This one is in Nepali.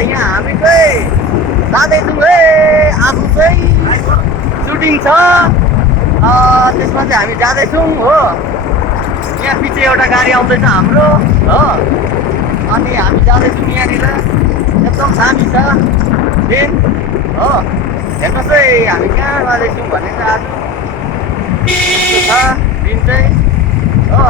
यहाँ हामी चाहिँ जाँदैछौँ है। आज चाहिँ सुटिङ छ, त्यसमा चाहिँ हामी जाँदैछौँ हो। यहाँ पछि एउटा गाडी आउँदैछ हाम्रो हो, अनि हामी जाँदैछौँ यहाँनिर। एकदम दामी छ दिन हो। हेर्नुहोस् है हामी कहाँ जाँदैछौँ भनेर आज यस्तो छ दिन चाहिँ हो।